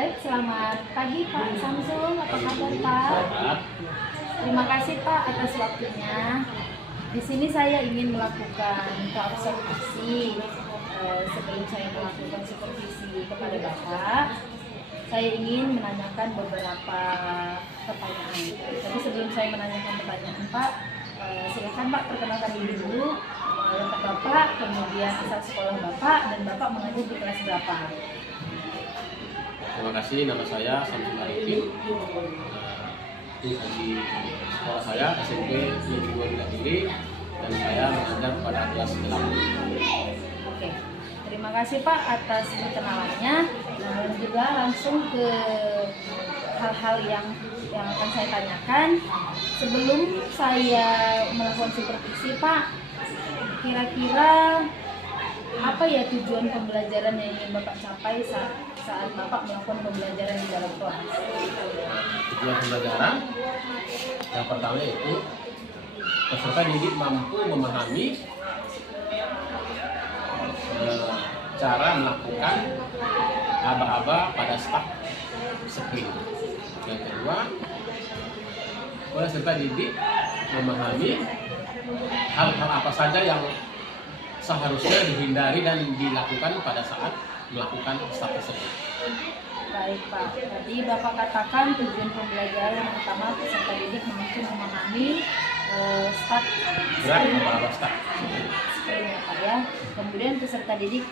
Baik, selamat pagi Pak Samsul, apa kabar Pak? Terima kasih Pak atas waktunya. Di sini saya ingin melakukan observasi. Sebelum saya melakukan supervisi kepada Bapak, saya ingin menanyakan beberapa pertanyaan. Tapi sebelum saya menanyakan pertanyaan Pak, silakan Pak perkenalkan diri dulu, lengkap Bapak, kemudian asal sekolah Bapak, dan Bapak mengajar di kelas berapa? Terima kasih, nama saya Samsul Arifin. Di sekolah saya SMP Negeri 2 Bidadari dan saya mengajar pada kelas 8. Oke, terima kasih Pak atas perkenalannya. Dan juga langsung ke hal-hal yang akan saya tanyakan. Sebelum saya melakukan supervisi Pak, kira-kira apa ya tujuan pembelajaran yang ingin Bapak capai saat Bapak melakukan pembelajaran di dalam kelas? Tujuan pembelajaran yang pertama yaitu peserta didik mampu memahami cara melakukan aba-aba pada staf screen. Yang kedua, peserta didik memahami hal-hal apa saja yang seharusnya dihindari dan dilakukan pada saat melakukan staf tersebut. Baik Pak, tadi Bapak katakan tujuan pembelajaran yang pertama peserta didik mampu memahami staf Gerak aba-aba staf screen ya Pak ya. Kemudian peserta didik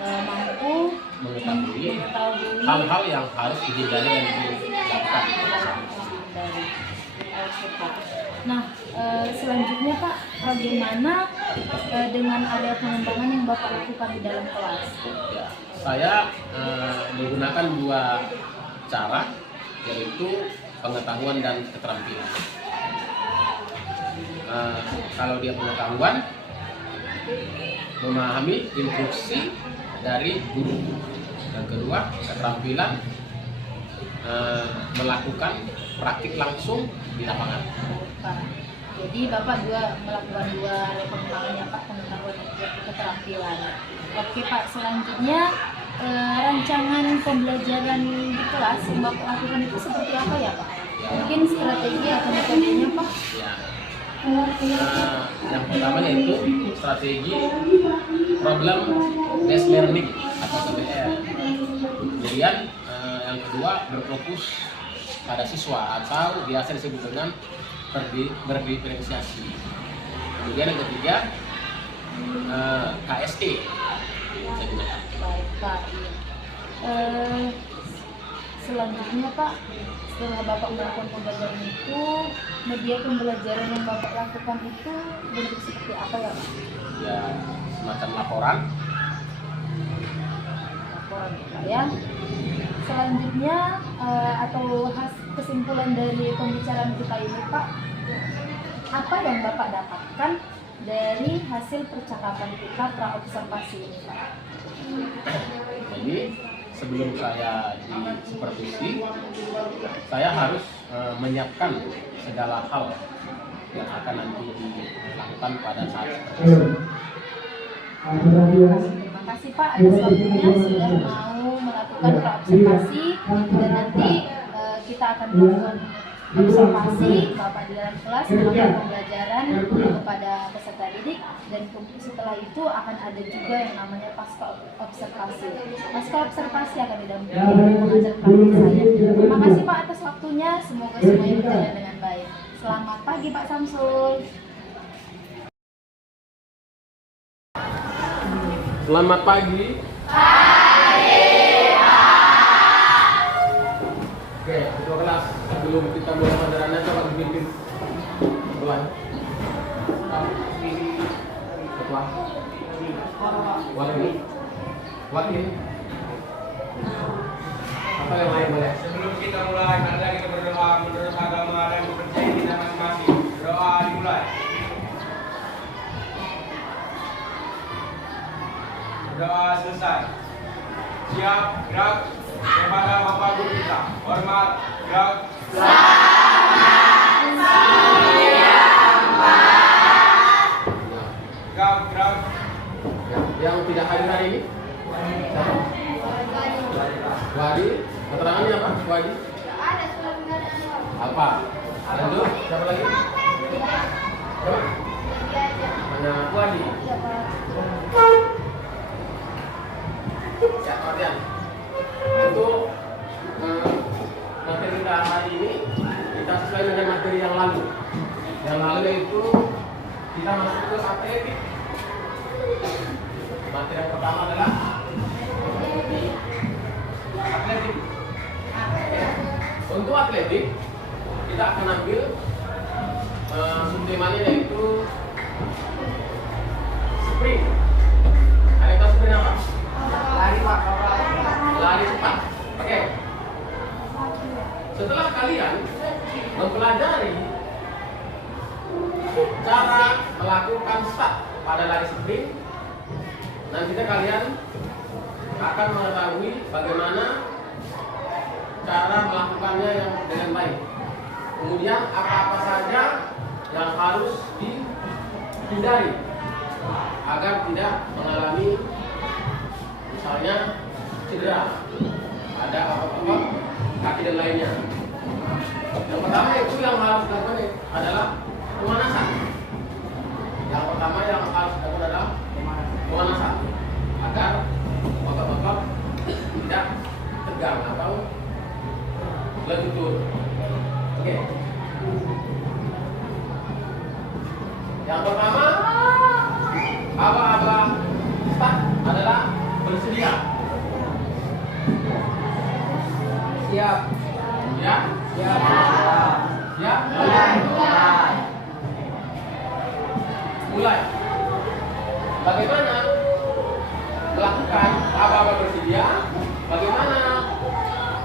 mampu mengetahui hal-hal yang harus dihindari dan dilakukan. Oke Pak. Nah, selanjutnya Pak, bagaimana dengan area pengembangan yang Bapak lakukan di dalam kelas? Ya, saya menggunakan dua cara, yaitu pengetahuan dan keterampilan. Kalau dia pengetahuan, memahami instruksi dari guru. Yang kedua, keterampilan, melakukan praktik langsung di lapangan. Pak, jadi Bapak juga melakukan dua pengembangan ya Pak, pengetahuan dan keterampilan. Oke Pak, selanjutnya rancangan pembelajaran di kelas yang Bapak lakukan itu seperti apa ya Pak? Mungkin strategi atau metodenya Pak? Ya. Yang pertama yaitu strategi problem based learning atau PBL. Kemudian yang kedua berfokus pada siswa atau biasa disebut dengan berdiferensiasi. Kemudian yang ketiga KSE. Baik Pak. Selanjutnya Pak, setelah Bapak melakukan pembelajaran itu, media pembelajaran yang Bapak lakukan itu bentuk seperti apa ya Pak? Ya, semacam laporan. Laporan Pak ya. Selanjutnya atau kesimpulan dari pembicaraan kita ini Pak, apa yang Bapak dapatkan dari hasil percakapan kita pra-observasi ini Pak? Jadi sebelum saya di supervisi, saya harus menyiapkan segala hal yang akan nanti dilakukan pada saat supervisi. Terima kasih Pak atas waktunya sudah mau melakukan pra-observasi, dan nanti kita akan melakukan observasi Bapak di dalam kelas melakukan pembelajaran kepada peserta didik, dan setelah itu akan ada juga yang namanya pasca observasi. Pasca observasi akan didampingi pengajar praktik saya. Terima kasih Pak atas waktunya, semoga semuanya berjalan dengan baik. Selamat pagi Pak Samsul. Selamat pagi. Oke, ketua kelas, sebelum kita mulai pembelajarannya coba dipimpin ketua. Ketua. Wakil. Apa yang lain boleh? Sebelum kita mulai, marilah kita berdoa menurut agama dan kepercayaan kita masing-masing. Doa dimulai. Doa selesai. Siap, gerak. Kepada Bapak Guru kita. Hormat, gerak. Gerak. Yang tidak hadir hari ini? Wadi. Keterangannya apa? Wajib. Apa? Lanjut. Siapa lagi? Siapa? Mana Wadi? Ya, perhatian. Untuk materi kita hari ini kita sesuai dengan materi yang lalu. Yang lalu yaitu kita masuk ke atletik. Materi yang pertama adalah atletik. Untuk atletik kita akan ambil subtemanya yaitu sprint. Ada yang tahu sprint apa? Lari pak. Lari cepat. Oke. Setelah kalian mempelajari cara melakukan start pada lari sprint, nantinya kalian akan mengetahui bagaimana cara melakukannya yang dengan baik. Kemudian apa-apa saja yang harus dihindari agar tidak mengalami misalnya cedera, ada apa-apa kaki dan lainnya. Yang pertama itu yang harus dilakukan adalah pemanasan. Yang pertama yang harus dilakukan adalah pemanasan agar otot-otot tidak tegang atau lentur. Oke. Yang pertama, aba-aba start adalah bersedia. Siap. Ya? Siap. Siap. Mulai. Bagaimana melakukan aba-aba bersedia? Bagaimana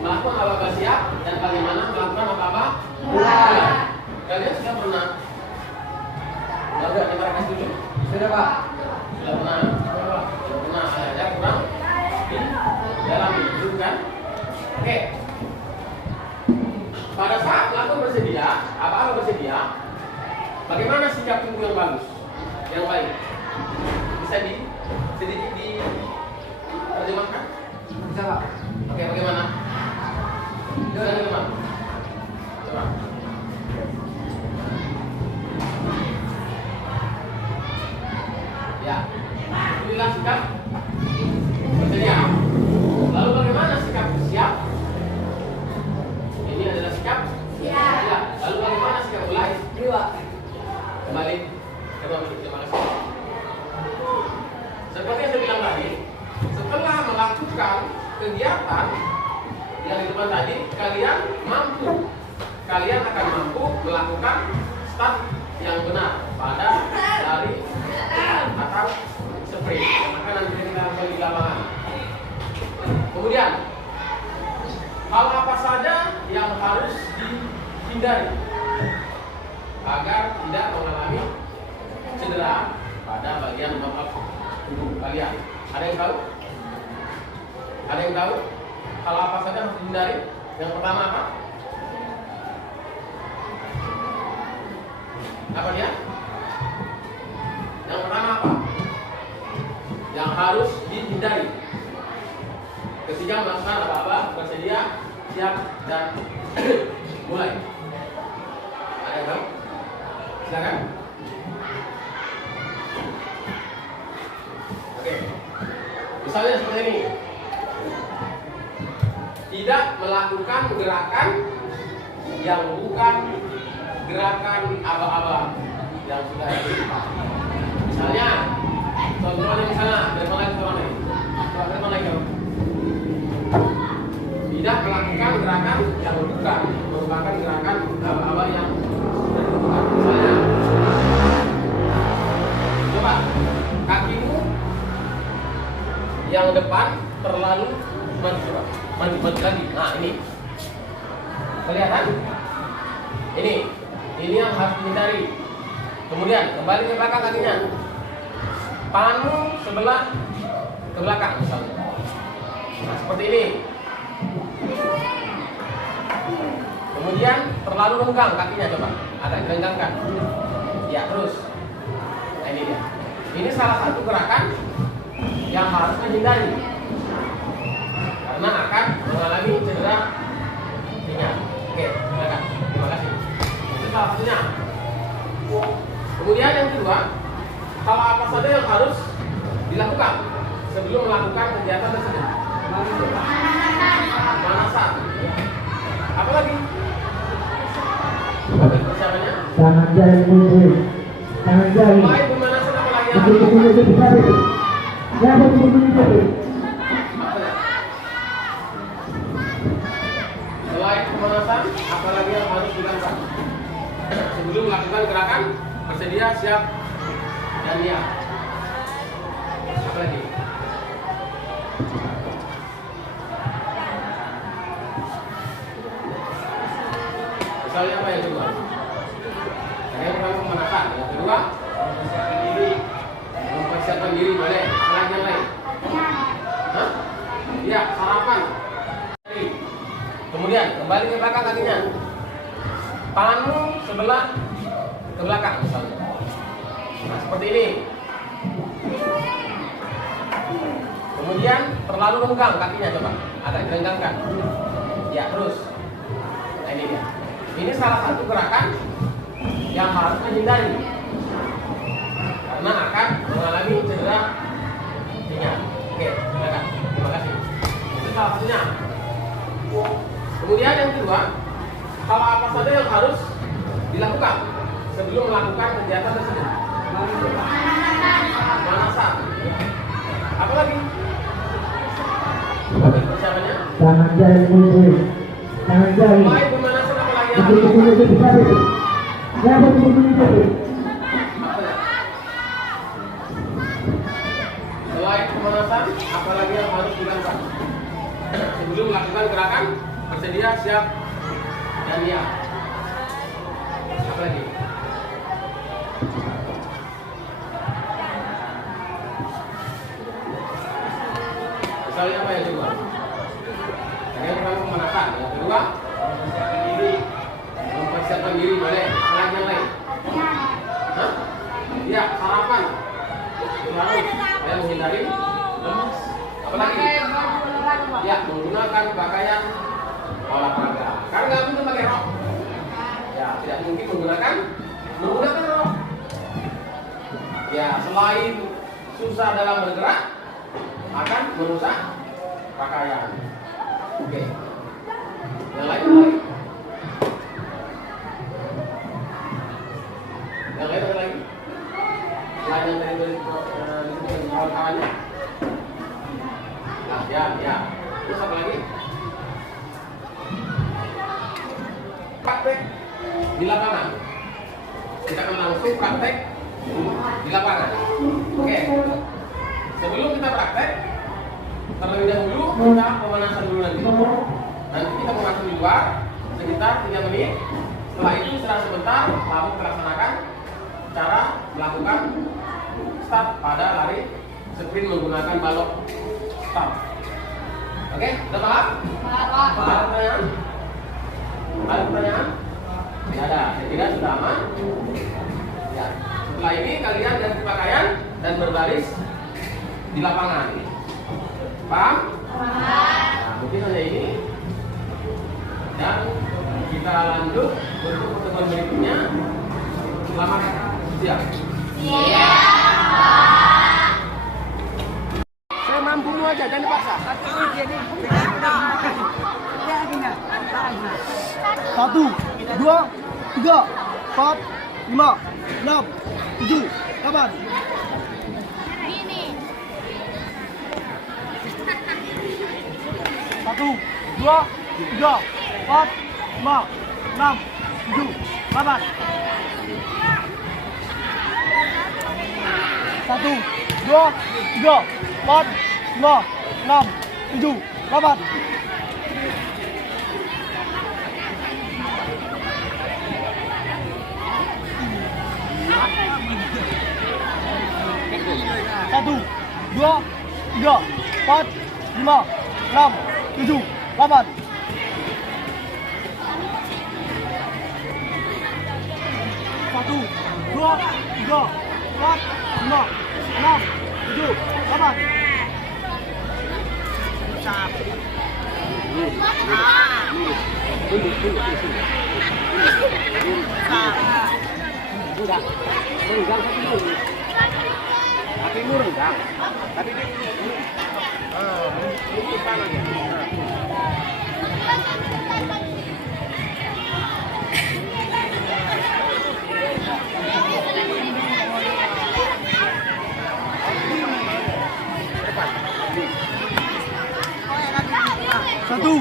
melakukan aba-aba siap? Dan bagaimana melakukan aba-aba mulai? Kalian sudah pernah? Sudah mereka setuju? Sudah pak? Sudah pernah? Sudah pernah? Ada kurang? Dalam itu kan? Oke. Pada saat melakukan bersedia, apa-apa bersedia, bagaimana sikap tubuh yang bagus, yang baik? Bisa sedikit diterjemahkan? Bisa pak? Oke, bagaimana? Bisa bagaimana? Coba. Ya, inilah sikap bersedia. Lalu bagaimana sikap siap? Ini adalah sikap siap. Ya. Lalu bagaimana sikap mulai? Kembali. Terima kasih. Seperti yang saya bilang tadi, setelah melakukan kegiatan yang di depan tadi, kalian akan mampu melakukan start yang benar pada lari atau sprint yang akan nanti kita lakukan di lapangan. Kemudian hal apa saja yang harus dihindari agar tidak mengalami cedera pada bagian otot tubuh kalian? Ada yang tahu? Ada yang tahu? Hal apa saja harus dihindari? Yang pertama apa? Apa dia? Yang pertama apa? Yang harus dihindari ketika melakukan apa-apa bersedia, siap, dan mulai. Ada yang tahu? Silakan. Oke. Misalnya seperti ini. Tidak melakukan gerakan yang bukan gerakan aba-aba yang sudah ada. Misalnya, contohnya di sana, dari mana lagi? Tidak melakukan gerakan yang bukan merupakan gerakan aba-aba yang sudah dilakukan. Misalnya, coba kakimu yang depan terlalu maju lagi. Nah ini kelihatan? Ini yang harus dihindari. Kemudian kembali ke belakang kakinya. Tanganmu sebelah ke belakang misalnya. Nah, seperti ini. Kemudian terlalu renggang kakinya, coba agak direnggangkan. Ya terus. Nah, ini dia. Ini salah satu gerakan yang harus dihindari karena akan mengalami cedera ringan. Oke, silakan. Terima kasih. Itu salah satunya. Kemudian yang kedua, hal apa saja yang harus dilakukan sebelum melakukan kegiatan tersebut? Pemanasan. Apa lagi? Oke, persiapannya. Tangan jari mundur. Tangan jari. Selain pemanasan apa lagi yang harus Betul dilakukan? betul betul. Ya betul betul. Apa ya? Selain pemanasan, apa lagi yang harus dilakukan? Sebelum melakukan gerakan, bersedia, siap, dan niat. Apa lagi? Misalnya apa yang kedua? Yang pertama pemanasan, yang kedua mempersiapkan diri, boleh. Selain yang lain? Hah? Ya, sarapan. Kemudian kembali ke belakang kakinya. Tanganmu sebelah ke belakang misalnya. Nah, seperti ini. Kemudian terlalu renggang kakinya, coba agak direnggangkan. Ya, terus. Nah, ini dia. Ini salah satu gerakan yang harus dihindari karena akan mengalami cedera ringan. Oke, silakan. Terima kasih. Itu salah satunya. Kemudian yang kedua, hal apa saja yang harus dilakukan sebelum melakukan kegiatan tersebut? Pemanasan. Apa lagi? Oke, persiapannya. Tangan jari mundur. Tangan jari. Selain pemanasan apa lagi yang harus Betul dilakukan? betul betul. Ya betul betul. Apa ya? Selain pemanasan, apa lagi yang harus dilakukan? Sebelum melakukan gerakan, bersedia, siap, dan niat. Apa lagi? Misalnya apa yang kedua? Yang pertama pemanasan, yang kedua mempersiapkan diri, boleh. Selain yang lain? Hah? Ya, sarapan. Itu harus supaya menghindari lemas. Apa lagi? Ya, menggunakan pakaian olahraga. Karena nggak mungkin pakai rok. Ya, tidak mungkin menggunakan rok. Ya, selain susah dalam bergerak, akan merusak pakaian. Oke. Yang lain apa lagi? Yang lain apa lagi? Selain yang tadi disebutkan kawan-kawannya. Nah, ya. Terus apa lagi? Praktek di lapangan. Kita akan langsung praktek di lapangan. Oke. Sebelum kita praktek, terlebih dahulu kita pemanasan dulu nanti. Nanti kita pemanasan di luar sekitar 3 menit. Setelah itu istirahat sebentar, lalu kita laksanakan cara melakukan start pada lari sprint menggunakan balok start. Oke, udah paham? Ada pertanyaan? Ada pertanyaan? Tidak ada. Saya kira sudah aman. Ya. Setelah ini kalian ganti pakaian dan berbaris di lapangan. Paham? Nah, mungkin hanya ini. Dan kita lanjut untuk pertemuan berikutnya. Selamat siang. Saya mampumu aja, jangan dipaksa. 1, 2, 3, 4, 5, 6, 7, 8. Satu, dua, tiga, empat, lima, enam, tujuh, 8. 1, 2, 3, 4, 5, 6, 7, 8. 1, 2, 3, 4, 5, 6, 7, 8. 1, 2, 3, 4, 5, 6, 7, 8. Tapi murung kan? Tapi Satu,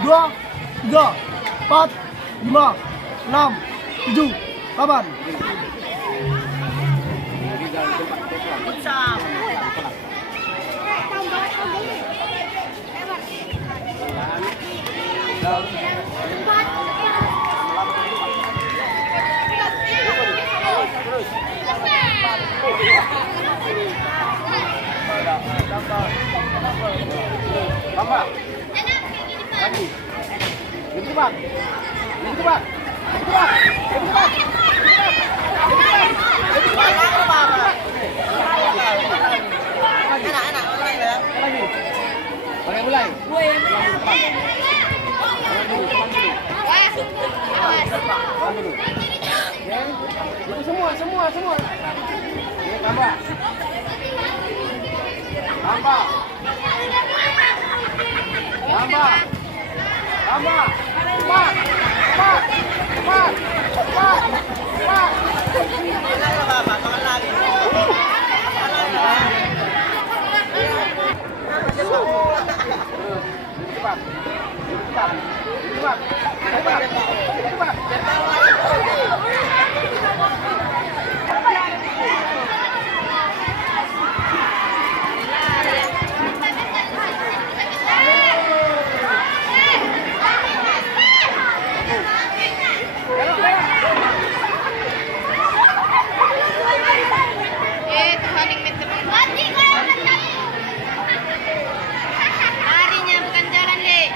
dua, tiga, empat, lima, enam, tujuh, 8. tambah. Lagi. Lebih cepat. Lebih cepat. Lebih cepat. Lebih cepat. Lebih cepat. Anak-anak mulai ya. Lagi. Mulai. Ya. Itu semua. Ya, tambah. Tambah. Larinya bukan jalan, Dek.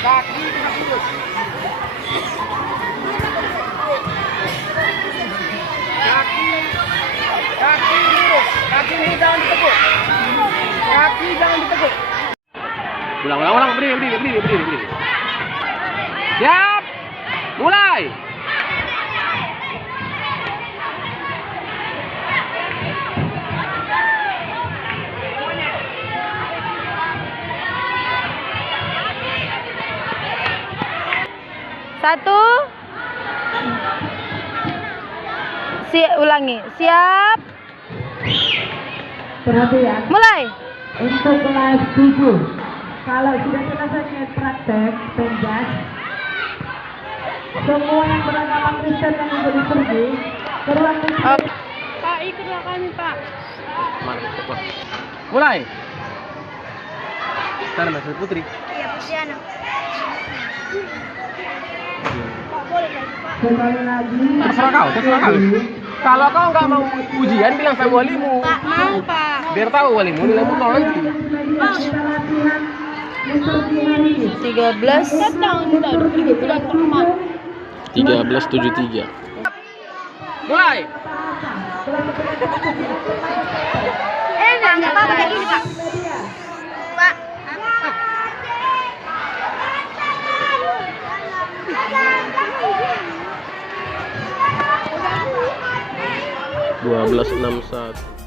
Kaki tegak lurus. Kaki lurus. Kaki ini jangan ditekuk. Kaki jangan ditekuk. Ulang. Berdiri. Siap. Mulai. Satu. Ulangi. Siap. Perhatian, Mulai. untuk kelas 7, kalau sudah selesai praktek penjas, semua yang beragama Kristen yang menjadi pergi ke ruang Oke. Pak, ikutlah kami, Pak. Mulai. Sekarang Mas Putri. Iya, Pusiana. sekali lagi. Terserah kau. Kalau kau nggak mau ujian, bilang sama walimu. Pak, mau, Pak. Biar tahu walimu nilaimu nol nanti. Kita latihan instruksi hari ini. 13. 1373. Mulai. Nggak apa-apa kayak gini, Pak. Pak. 1261.